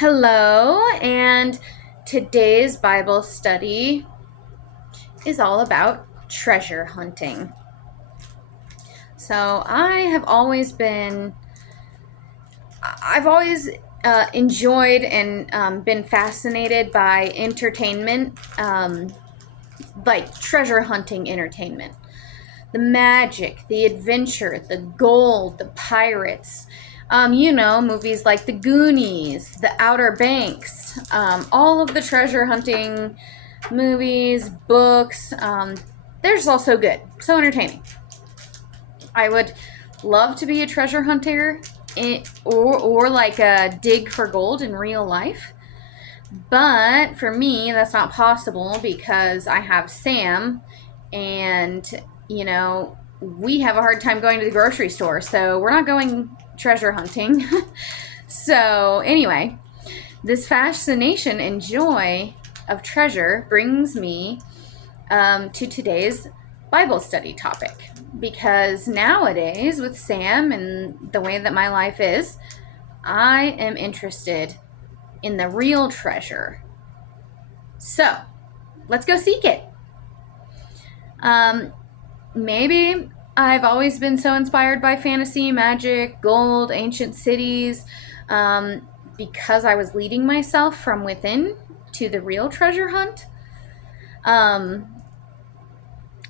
Hello, and today's Bible study is all about treasure hunting. So, I've always enjoyed and been fascinated by entertainment, like treasure hunting entertainment. The magic, the adventure, the gold, the pirates. Movies like The Goonies, The Outer Banks, all of the treasure hunting movies, books. They're just all so good, so entertaining. I would love to be a treasure hunter or like a dig for gold in real life. But for me, that's not possible because I have Sam and, we have a hard time going to the grocery store. So we're not going treasure hunting. So, anyway, this fascination and joy of treasure brings me to today's Bible study topic. Because nowadays, with Sam and the way that my life is, I am interested in the real treasure. So, let's go seek it. Maybe I've always been so inspired by fantasy, magic, gold, ancient cities, because I was leading myself from within to the real treasure hunt. I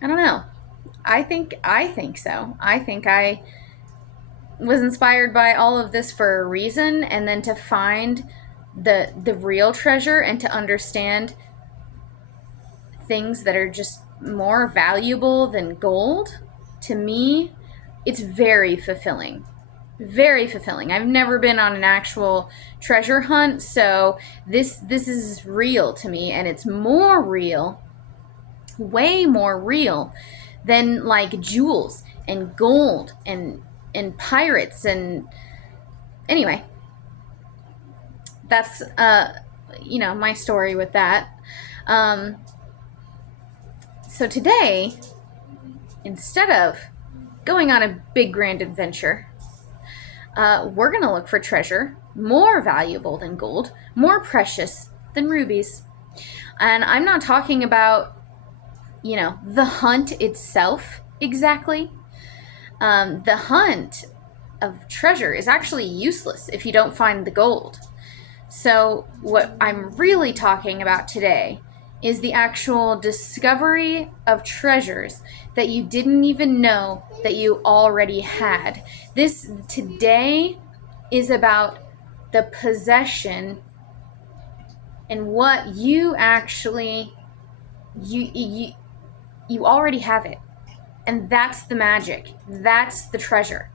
don't know. I think so. I think I was inspired by all of this for a reason, and then to find the real treasure and to understand things that are just more valuable than gold, to me, it's very fulfilling. Very fulfilling. I've never been on an actual treasure hunt, so this is real to me, and it's more real, way more real than like jewels and gold and pirates. And anyway, that's my story with that. So today, instead of going on a big grand adventure, we're going to look for treasure more valuable than gold, more precious than rubies. And I'm not talking about, the hunt itself exactly. The hunt of treasure is actually useless if you don't find the gold. So, what I'm really talking about today is the actual discovery of treasures that you didn't even know that you already had. This today is about the possession and what you actually you already have it. And that's the magic. That's the treasure.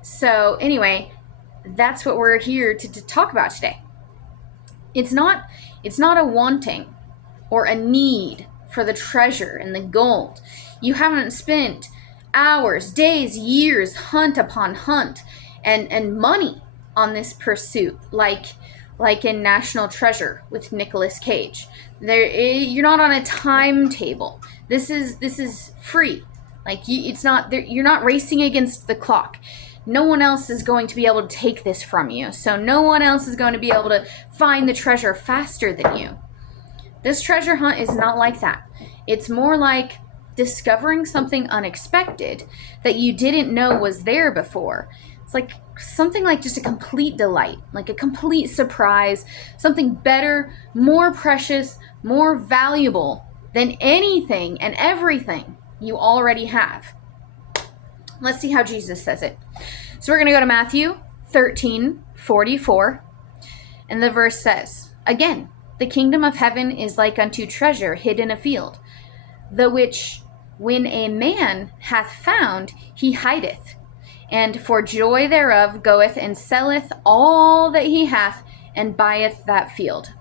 So, anyway, that's what we're here to talk about today. It's not a wanting or a need for the treasure and the gold. You haven't spent hours, days, years, hunt upon hunt, and money on this pursuit, like in National Treasure with Nicolas Cage. You're not on a timetable. This is free. You're not racing against the clock. No one else is going to be able to take this from you. So no one else is going to be able to find the treasure faster than you. This treasure hunt is not like that. It's more like discovering something unexpected that you didn't know was there before. It's like something like just a complete delight, like a complete surprise, something better, more precious, more valuable than anything and everything you already have. Let's see how Jesus says it. So we're going to go to Matthew 13:44, and the verse says, "Again, the kingdom of heaven is like unto treasure hid in a field, the which when a man hath found, he hideth, and for joy thereof goeth and selleth all that he hath, and buyeth that field."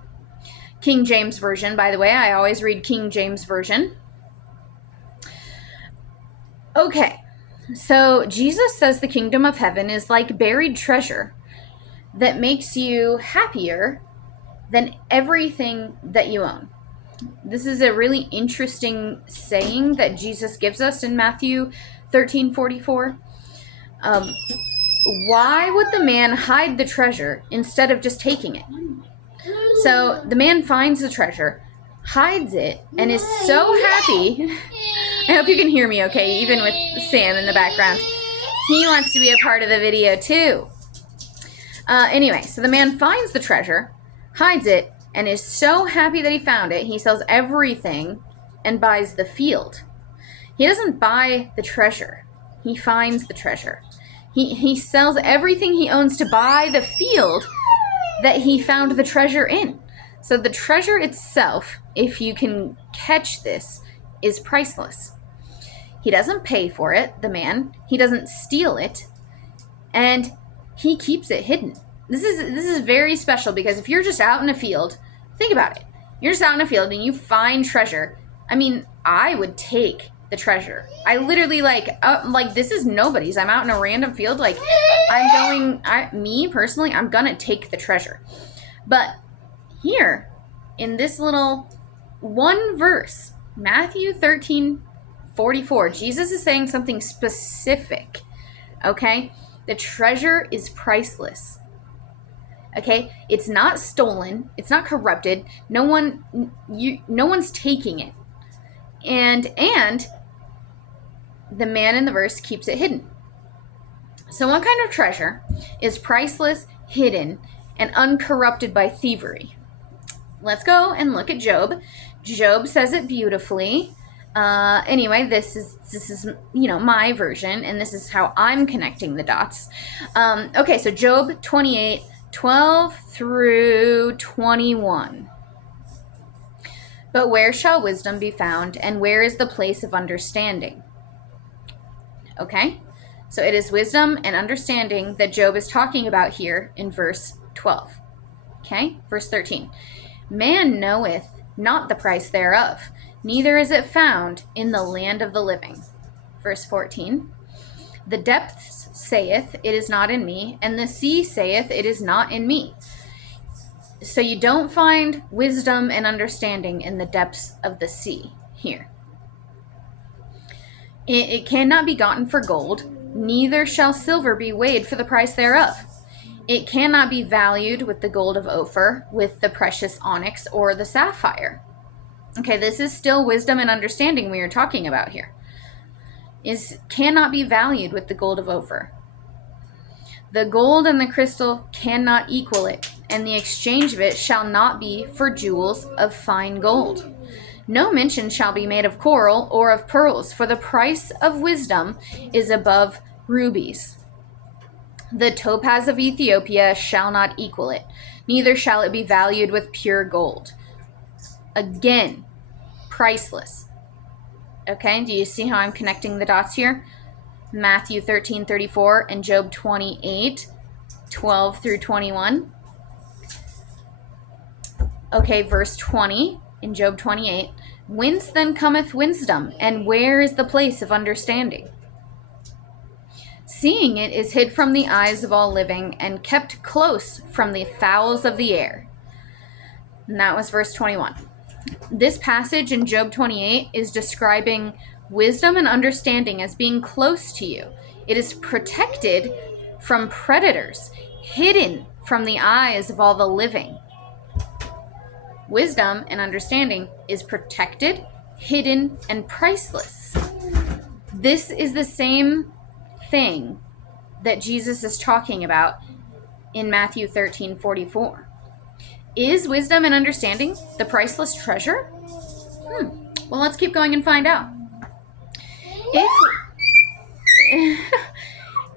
King James Version, by the way. I always read King James Version. Okay, so Jesus says the kingdom of heaven is like buried treasure that makes you happier than everything that you own. This is a really interesting saying that Jesus gives us in Matthew 13:44. why would the man hide the treasure instead of just taking it? So the man finds the treasure, hides it, and is so happy. I hope you can hear me okay, even with Sam in the background. He wants to be a part of the video too. Anyway, so the man finds the treasure, hides it, and is so happy that he found it, he sells everything and buys the field. He doesn't buy the treasure. He finds the treasure. He sells everything he owns to buy the field that he found the treasure in. So the treasure itself, if you can catch this, is priceless. He doesn't pay for it, the man. He doesn't steal it. And he keeps it hidden. This is very special, because if you're just out in a field, think about it. You're just out in a field and you find treasure. I mean, I would take the treasure. I literally like this is nobody's. I'm out in a random field. Like, me personally, I'm gonna take the treasure. But here, in this little one verse, Matthew 13:44, Jesus is saying something specific. Okay? The treasure is priceless. Okay? It's not stolen. It's not corrupted. No one's taking it. And the man in the verse keeps it hidden. So what kind of treasure is priceless, hidden, and uncorrupted by thievery? Let's go and look at Job. Job says it beautifully. Anyway, this is my version, and this is how I'm connecting the dots. Okay, so Job 28:12 through 21. But where shall wisdom be found, and where is the place of understanding? Okay, so it is wisdom and understanding that Job is talking about here in verse 12. Okay, verse 13. Man knoweth not the price thereof, neither is it found in the land of the living. Verse 14. The depths saith, it is not in me, and the sea saith, it is not in me. So you don't find wisdom and understanding in the depths of the sea here. It cannot be gotten for gold, neither shall silver be weighed for the price thereof. It cannot be valued with the gold of Ophir, with the precious onyx, or the sapphire. Okay, this is still wisdom and understanding we are talking about here. Cannot be valued with the gold of Ophir. The gold and the crystal cannot equal it, and the exchange of it shall not be for jewels of fine gold. No mention shall be made of coral or of pearls, for the price of wisdom is above rubies. The topaz of Ethiopia shall not equal it, neither shall it be valued with pure gold. Again, priceless. Okay, do you see how I'm connecting the dots here? Matthew 13:34 and Job 28:12 through 21. Okay, verse 20 in Job 28. Whence then cometh wisdom, and where is the place of understanding? Seeing it is hid from the eyes of all living, and kept close from the fowls of the air. And that was verse 21. This passage in Job 28 is describing wisdom and understanding as being close to you. It is protected from predators, hidden from the eyes of all the living. Wisdom and understanding is protected, hidden, and priceless. This is the same thing that Jesus is talking about in Matthew 13:44. Is wisdom and understanding the priceless treasure? Well, let's keep going and find out.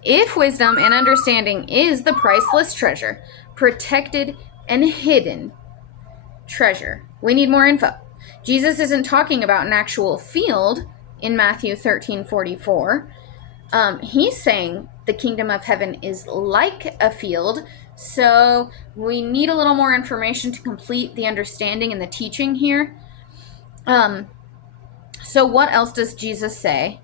If wisdom and understanding is the priceless treasure, protected and hidden treasure, we need more info. Jesus isn't talking about an actual field in Matthew 13:44. He's saying the kingdom of heaven is like a field, so we need a little more information to complete the understanding and the teaching here. So what else does Jesus say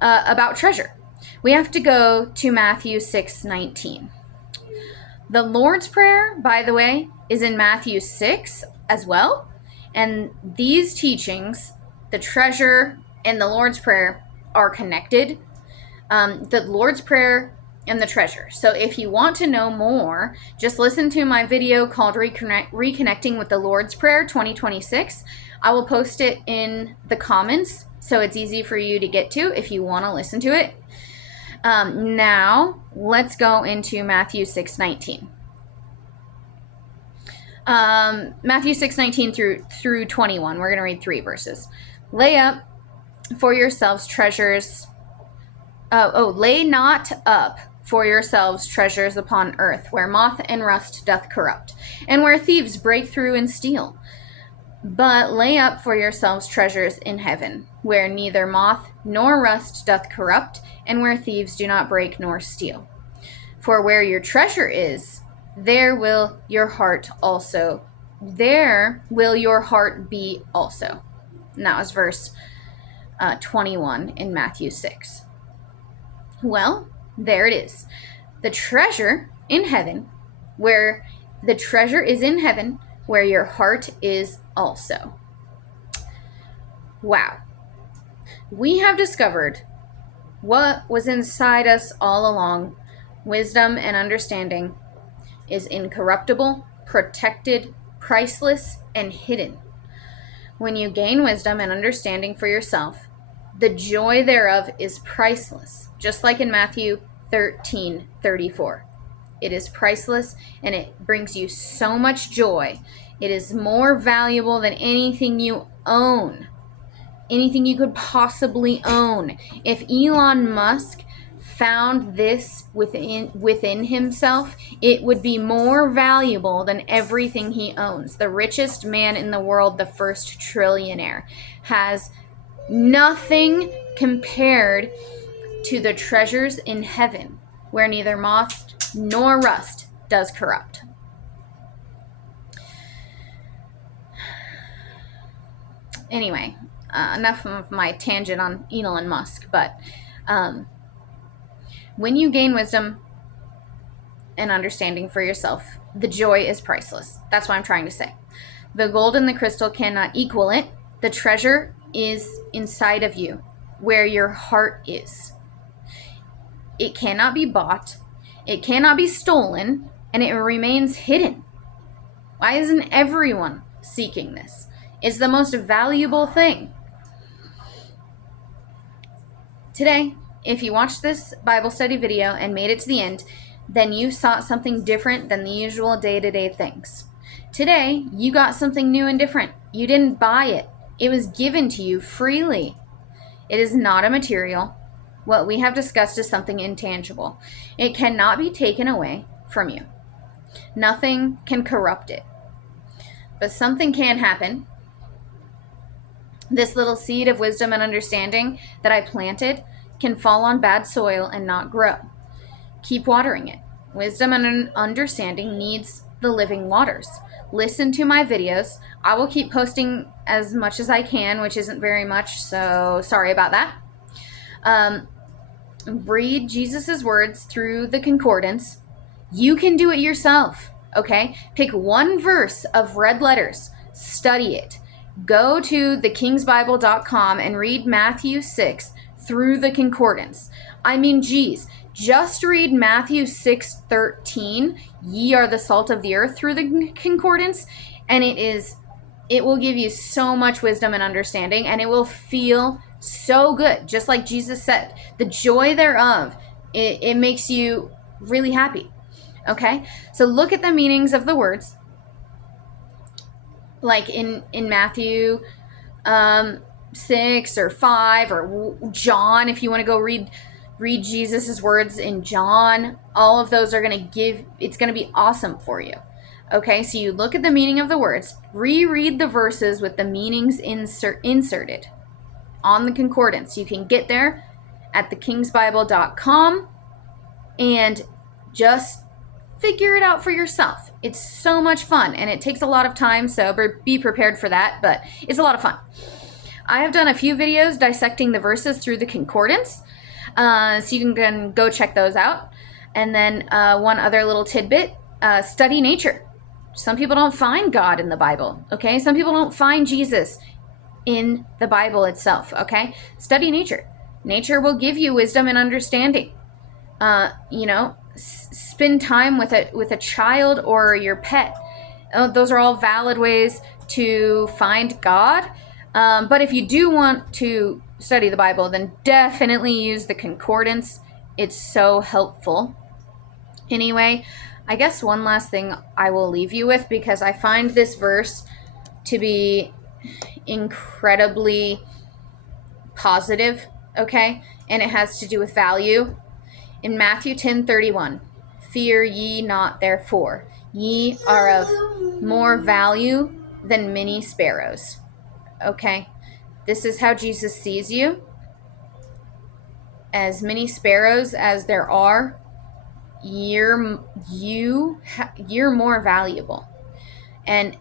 about treasure? We have to go to Matthew 6:19. The Lord's Prayer, by the way, is in Matthew 6 as well. And these teachings, the treasure and the Lord's Prayer, are connected. The Lord's Prayer and the treasure. So if you want to know more, just listen to my video called Reconnecting with the Lord's Prayer 2026. I will post it in the comments, so it's easy for you to get to if you want to listen to it. Now, let's go into Matthew 6:19. Matthew 6:19 through 21. We're going to read 3 verses. Lay up for yourselves treasures. Lay not up for yourselves treasures upon earth, where moth and rust doth corrupt, and where thieves break through and steal. But lay up for yourselves treasures in heaven, where neither moth nor rust doth corrupt, and where thieves do not break nor steal. For where your treasure is, there will your heart be also. And that was verse 21 in Matthew 6. Well, there it is. The treasure in heaven, where the treasure is in heaven, where your heart is also. Wow. We have discovered what was inside us all along. Wisdom and understanding is incorruptible, protected, priceless, and hidden. When you gain wisdom and understanding for yourself, the joy thereof is priceless, just like in Matthew 13:34. It is priceless, and it brings you so much joy. It is more valuable than anything you own, anything you could possibly own. If Elon Musk found this within himself, it would be more valuable than everything he owns. The richest man in the world, the first trillionaire, has nothing compared to the treasures in heaven, where neither moth nor rust does corrupt. Anyway, enough of my tangent on Elon Musk, but when you gain wisdom and understanding for yourself, the joy is priceless. That's what I'm trying to say. The gold and the crystal cannot equal it. The treasure is inside of you, where your heart is. It cannot be bought, it cannot be stolen, and it remains hidden. Why isn't everyone seeking this? It's the most valuable thing. Today, if you watched this Bible study video and made it to the end, then you sought something different than the usual day-to-day things. Today, you got something new and different. You didn't buy it. It was given to you freely. It is not a material. What we have discussed is something intangible. It cannot be taken away from you. Nothing can corrupt it. But something can happen. This little seed of wisdom and understanding that I planted can fall on bad soil and not grow. Keep watering it. Wisdom and understanding needs the living waters. Listen to my videos. I will keep posting as much as I can, which isn't very much, so sorry about that. Read Jesus's words through the concordance. You can do it yourself, okay? Pick one verse of red letters. Study it. Go to thekingsbible.com and read Matthew 6 through the concordance. I mean, geez, just read Matthew 6:13, ye are the salt of the earth, through the concordance, and it will give you so much wisdom and understanding, and it will feel so good, just like Jesus said. The joy thereof, it makes you really happy, okay? So look at the meanings of the words, like in Matthew 6 or 5, or John, if you want to go read Jesus's words in John. All of those are going to it's going to be awesome for you. Okay, so you look at the meaning of the words, reread the verses with the meanings inserted on the concordance. You can get there at thekingsbible.com and just figure it out for yourself. It's so much fun, and it takes a lot of time, so be prepared for that, but it's a lot of fun. I have done a few videos dissecting the verses through the concordance, so you can go check those out. And then one other little tidbit, study nature. Some people don't find God in the Bible, okay? Some people don't find Jesus in the Bible itself, okay? Study nature. Nature will give you wisdom and understanding. Spend time with a child or your pet. Those are all valid ways to find God. But if you do want to study the Bible, then definitely use the concordance. It's so helpful. Anyway, I guess one last thing I will leave you with, because I find this verse to be incredibly positive, okay? And it has to do with value. In Matthew 10:31, fear ye not therefore, ye are of more value than many sparrows. Okay? This is how Jesus sees you. As many sparrows as there are, you're more valuable. And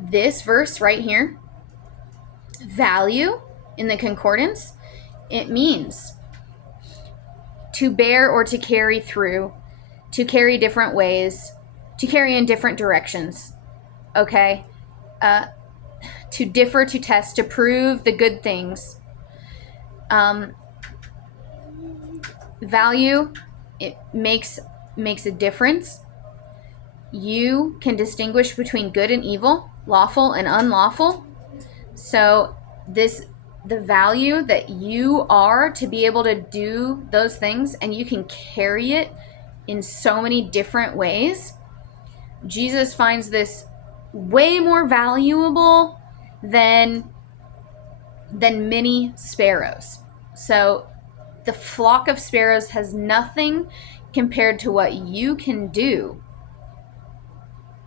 this verse right here, value in the concordance, it means to bear or to carry through, to carry different ways, to carry in different directions. Okay? To differ, to test, to prove the good things. Value, it makes a difference. You can distinguish between good and evil, lawful and unlawful. So the value that you are to be able to do those things, and you can carry it in so many different ways. Jesus finds this way more valuable than many sparrows. So the flock of sparrows has nothing compared to what you can do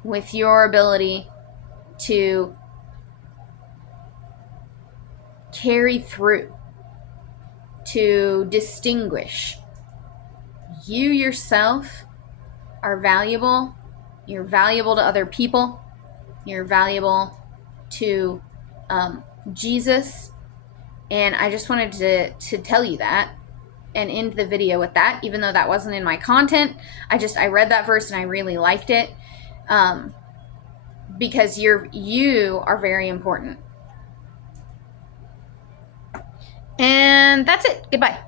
with your ability to carry through, to distinguish. You yourself are valuable. You're valuable to other people. You're valuable to Jesus. And I just wanted to tell you that and end the video with that, even though that wasn't in my content. I read that verse and I really liked it, because you are very important. And that's it. Goodbye.